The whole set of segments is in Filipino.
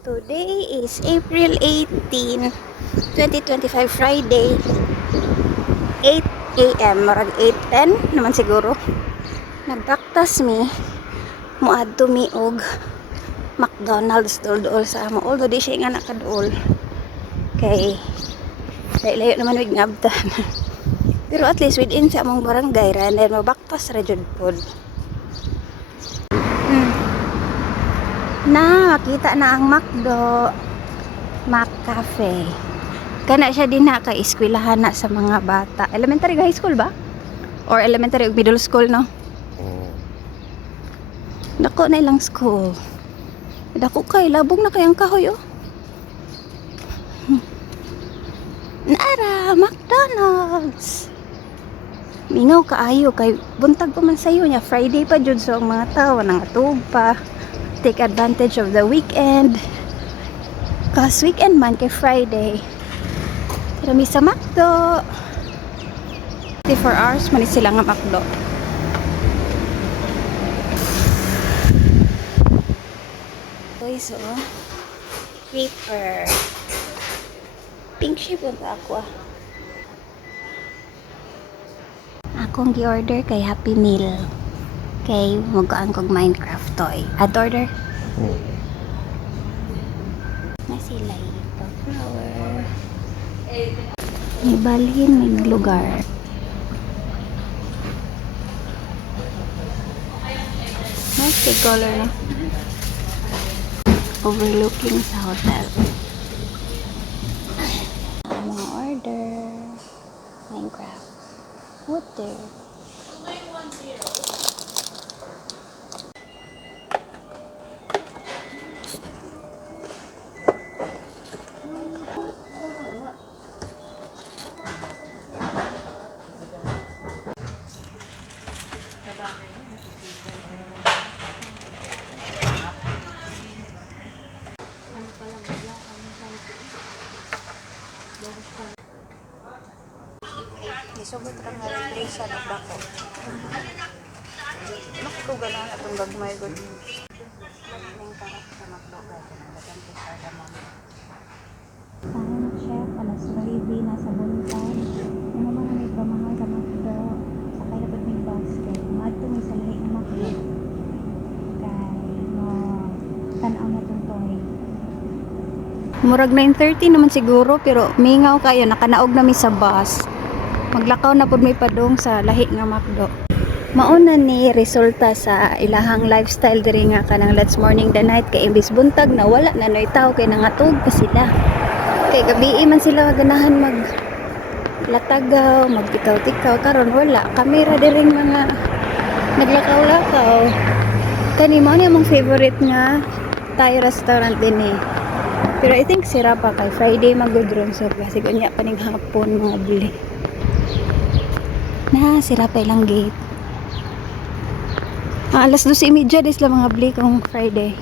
Today is April 18, 2025, Friday, 8 a.m. Marag 8:10 naman siguro. Nagbaktas mi, muadto mi og McDonald's dol sa amo. Although di siya nga nakadool. Kay layo naman wig ngabtan. Pero at least within sa among barangay ra, and then mabaktas ra jud pod. Na makita na ang McDo, McCafe. Kana siya din na kay eskwelahan na sa mga bata. Elementary high school ba? Or elementary ug middle school, no? Dako na ilang school. Dako kay labong na kayang kahoy, oh. Nara, McDonald's. Mingaw kaayo kay buntag pa man sayo niya. Friday pa jud, so ang mga tao nangatug pa. Take advantage of the weekend. Cause weekend man kay Friday. Kami sa McDo. 24 hours man sila nga McDo. Toys, oh. Creeper. Pink sheep ang ako, ah. Akong gi-order kay Happy Meal. Kay mugaan kog Minecraft toy. Add order? Na sila ito. Flower. May balhin, may lugar. Nice the color, no? Overlooking sa hotel. Mga order. Minecraft. Water. Isugod ra nga replation ng bako. Makto gana na itong gagmay good. Ning karak sa magdoga ng dagang pisada mo. Time check, alas 9 na sa buntag. Ano man may pamahal sa McDo. Sakay na pud may bus kay madto mi sa lahi ng McDo. Kay tan-aw na tong toy. Murag 9:30 naman siguro, pero mingaw kayo, nakanaog na mi sa bus. Maglakaw na pud may padung sa lahi nga McDo. Mauna ni resulta sa ilahang lifestyle diri nga kanang let's morning the night kay imbis buntag na wala na noy tawo kay nangatug pa sila. Kay gabi man sila ganahan mag latagaw, magtikaw-tikaw, karon wala. Kamera diring mga naglakaw-lakaw. Kani mo ni among favorite nga Thai restaurant din eh. Pero I think sira pa kay Friday magudron, so kasi unya paning hapon mga buli. Na, sira pa ilang gate. Alas 12:30 dis lang mga bli kung Friday.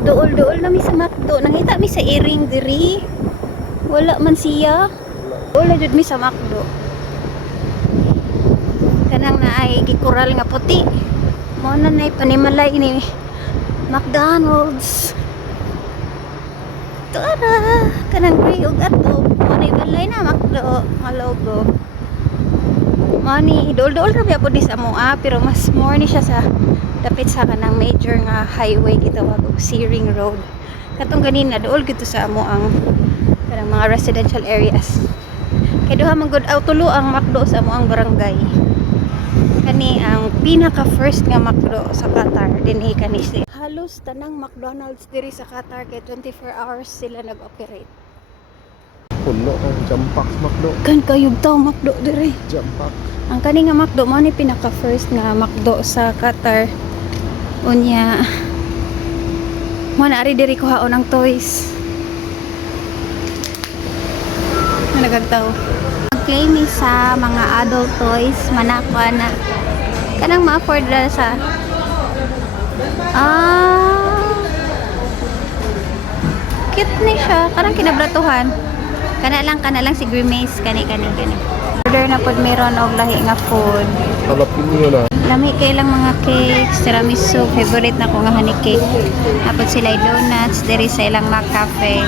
Duol na mi sa McDo. Nangita mi sa iring diri. Wala man siya. Wala jud mi sa McDo. Kanang naay gikural nga puti. Mo na nay panimalay ni McDonald's. Tara, kanang gray ug ato. Mo nay balay na McDo nga logo. Mani dol-dol ra biya po di sa moa, pero mas more ni siya sa dapit sa kanang major nga highway gitawag og Searing Road. Katong ganina dool gito sa amo ang kanang mga residential areas. Kay duha man gud tulo ang McDo sa amo ang barangay. Kani ang pinaka first nga McDo sa Qatar dinhi kani siya. Halos tanang McDonald's diri sa Qatar kay 24 hours sila nag-operate. Puno ang Jampak McDo. Kan kayog taw McDo diri. Jampak. Ang kani nga McDo mo ni pinaka first nga McDo sa Qatar. Unya mo na ari diri kuhaon ang toys. Nagagtaw. Mag-claim ni sa mga adult toys manakwa na kanang ma-afford ra sa cute ni siya, kanang kinabratuhan. Kana lang si Grimace kani. Order na pod meron og lahi nga food. Jalapeno na. Lami kay lang mga cakes, tiramisu, favorite na ko nga honey cake. Tapos sila donuts, diri sa ilang McCafe.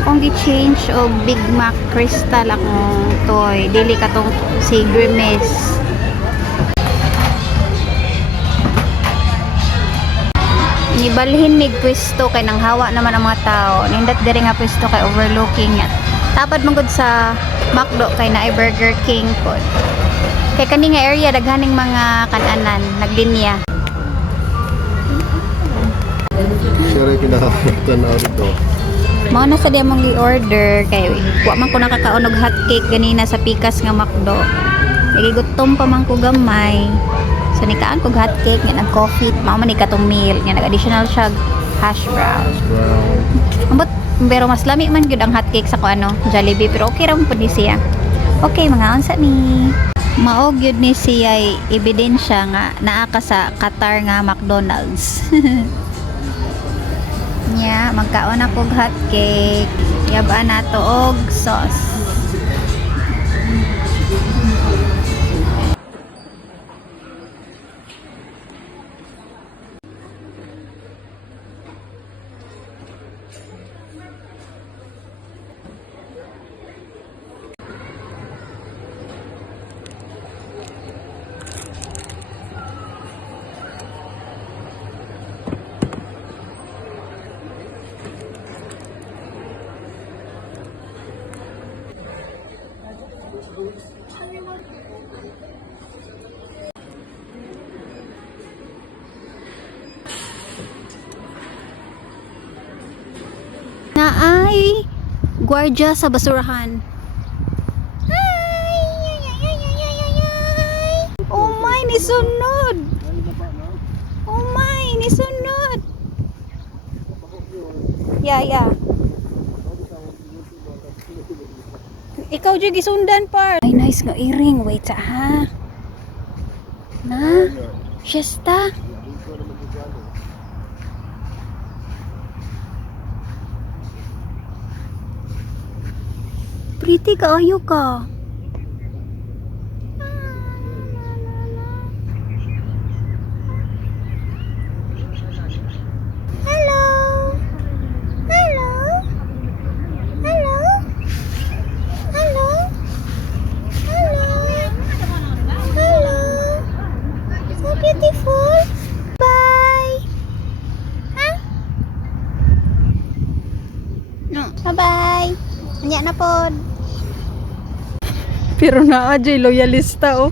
Akong gi-change og Big Mac Crystal akong toy. Dili katong si Grimace. Nibalhin mig pwesto kay nang hawa naman ang mga tao. Nindot diri nga pwesto kay overlooking at tapad mangod sa McDo kay naay Burger King pod. Kay kani nga area daghaning mga kananan naglinya. Sure kinahanglan na dito. Mao na sa di mong gi-order kay wa man ko nakakaon og hot cake ganina sa pikas nga McDo. Nagigutom pa man ko gamay. So nikaan ko hot cake nga nag-coffee, mao man ni katong meal nga nag-additional siya hash browns. Ambot pero mas lami man gyud ang hot cake sa ko ano, Jollibee pero okay ra man pud ni siya. Okay mga unsa ni? Mao gyud ni siya ebidensya nga naa ka sa Qatar nga McDonald's. Nya magkaon ako og hot cake. Yabaan nato og sauce. Naay gwardiya sa basurahan. Oh my, nisunod. Oh my, nisunod. Yeah. Ikaw dyan gisundan par. Ay nice nga earring. Wait ha. Na? Fiesta? Pretty kaayo ka. Hello. Hello. Hello. Hello. Hello. Hello. So beautiful. Bye. Huh? No. Bye-bye. Anya na pod. Pero naa jay loyalista oh.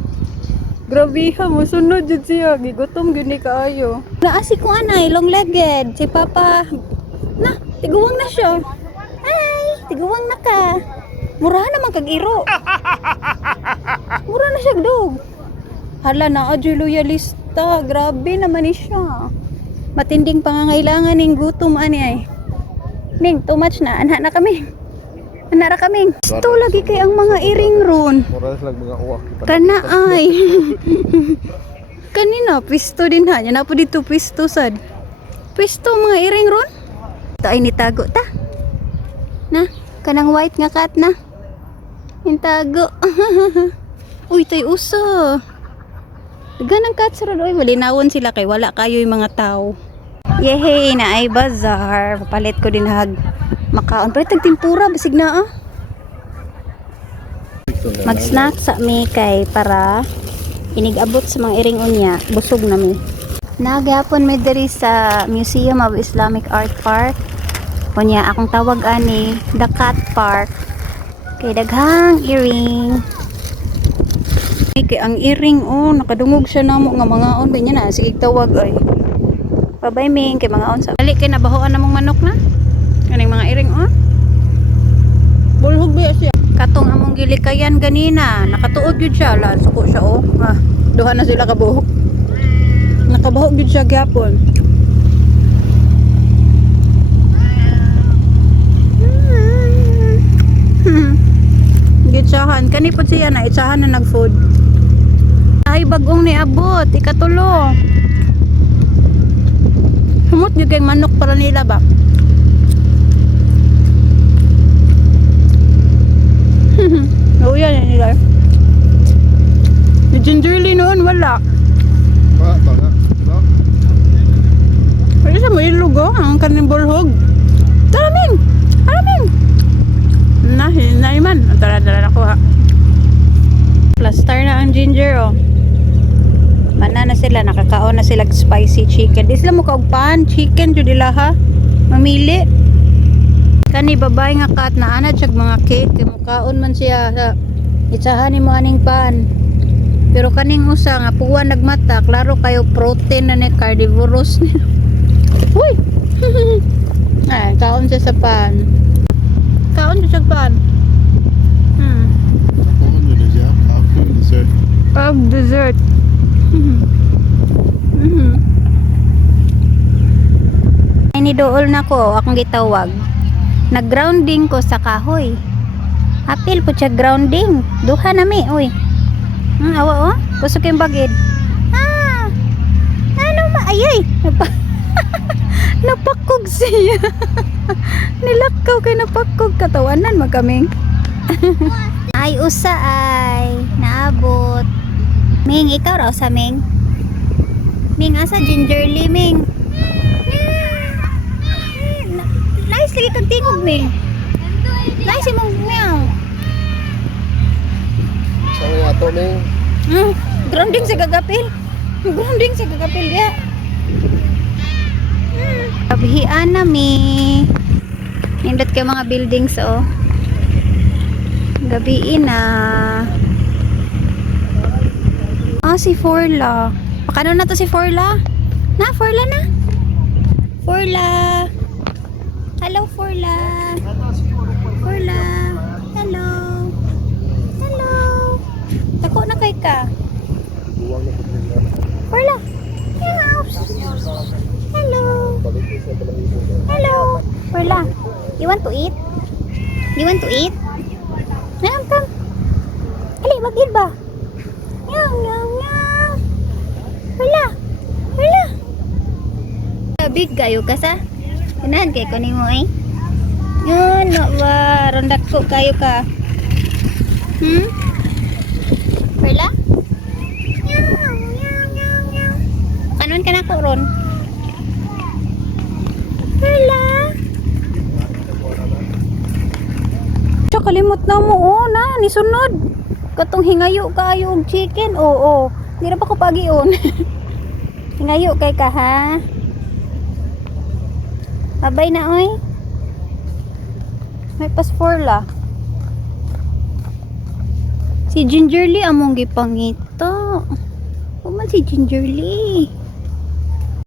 Grabe ha mo sunod jud siya gigutom gyud ni kaayo. Naa si ko anay long-legged si Papa. Na, tiguwang na siya. Ay, tiguwang na ka. Mura naman kag iro. Mura na siya dog. Hala naa jay loyalista. Grabe naman ni siya. Matinding pangangailangan ning gutom ani ay. Ning, too much na. Ana na kami. Ana ra kami. Gusto lagi kay ang mga iring ron. Mura lang mga uwak. Kana ay. Kanina pisto din ha. Yan na po dito pisto sad. Pisto mga iring ron. Ito ay nitago ta. Na, kanang white nga cat na. Intago. Uy, tay usa. Ganang cat sa ron. Uy, malinawon sila kay wala kayo yung mga tao. Yehey, na ay bazaar. Papalit ko din hag. Makaon. Pero tagtimpura, basig na ah. Mag-snack sa mi kay para inigabot sa mga iring unya. Busog na mi. Nagyapon mi diri sa Museum of Islamic Art Park. Unya, akong tawag ani, The Cat Park. Kay daghang earring. Kay ang earring oh, nakadungog siya namo nga mga on ba niya na. Sige tawag ay. Babay ming kay mga on sa. Balik kay nabahoan namong manok na. Kaning mga iring oh. Bulhog ba siya? Katong among gilikayan ganina, nakatuod gyud siya, la suko siya oh. Ah, Duha na sila kabuhok. Nakabuhok gyud siya gyapon. Gitsahan kani pud siya na itsahan na nag-food. Ay bagong niabot, ikatulo. Humot gyud kay manok para nila ba. Nauya na nila. Yung gingerly noon, wala. Ito na. No? Pwede sa mo ilog oh, ang kaning bulhog. Taraming! Taraming! Naiman. Tara na ko ha. Plaster na ang ginger oh. Mana na sila, nakakaon na sila spicy chicken. Di sila mo kaugpan, chicken jud nila ha. Mamili. Kani babae nga kat na ana siyag mga cake, kay mukaon man siya sa itsahan ni mo aning pan. Pero kaning usa nga puwan nagmata, klaro kayo protein na ni carnivorous ni. Uy. Ay, kaon siya sa pan. Kaon siya sa pan. Ano na siya? After dessert. Of dessert. Ay nidool na ko, akong gitawag. Nag-grounding ko sa kahoy. Apil po siya grounding. Duha na mi, uy. Awa oh, kusok yung bagid. Ano ma, ayay. Napakog siya. Nilakaw kay napakog katawanan magaming. Ay usa ay naabot. Ming, ikaw raw sa Ming. Ming, asa gingerly, Ming. Nice lagi kang tingog, Ming. Nice imong meow. Saan nga ito, Ming? Grounding sa gagapil. Grounding sa gagapil, ya. Kabihian na, mi. Nindot kay mga buildings, oh. Gabiin na. Si Forla. Pakano na to si Forla? Na, Forla na? Forla. Hello, Forla. Forla. Hello. Hello. Tako na kay ka. Buwang na pag nila. Forla. Meow. Hello. Hello. Forla. You want to eat? You want to eat? Come. Ali, mag-eat ba? Meow, meow, meow. Wala. Wala. Big kayo ka sa? Ganahan kay ko ni mo eh. Yun, no ba? Rondak ko kayo ka. Wala? Meow, meow, meow, meow. Kanon ka na ko ron? Wala. Tsaka kalimot na mo, oh na, nisunod. Katong hingayo kayo og chicken, oo. Di na pa ko pagion. Hingayo kay ka ha. Babay na oy. May pasforla. Si Gingerly among gipangita. Kuman si Gingerly.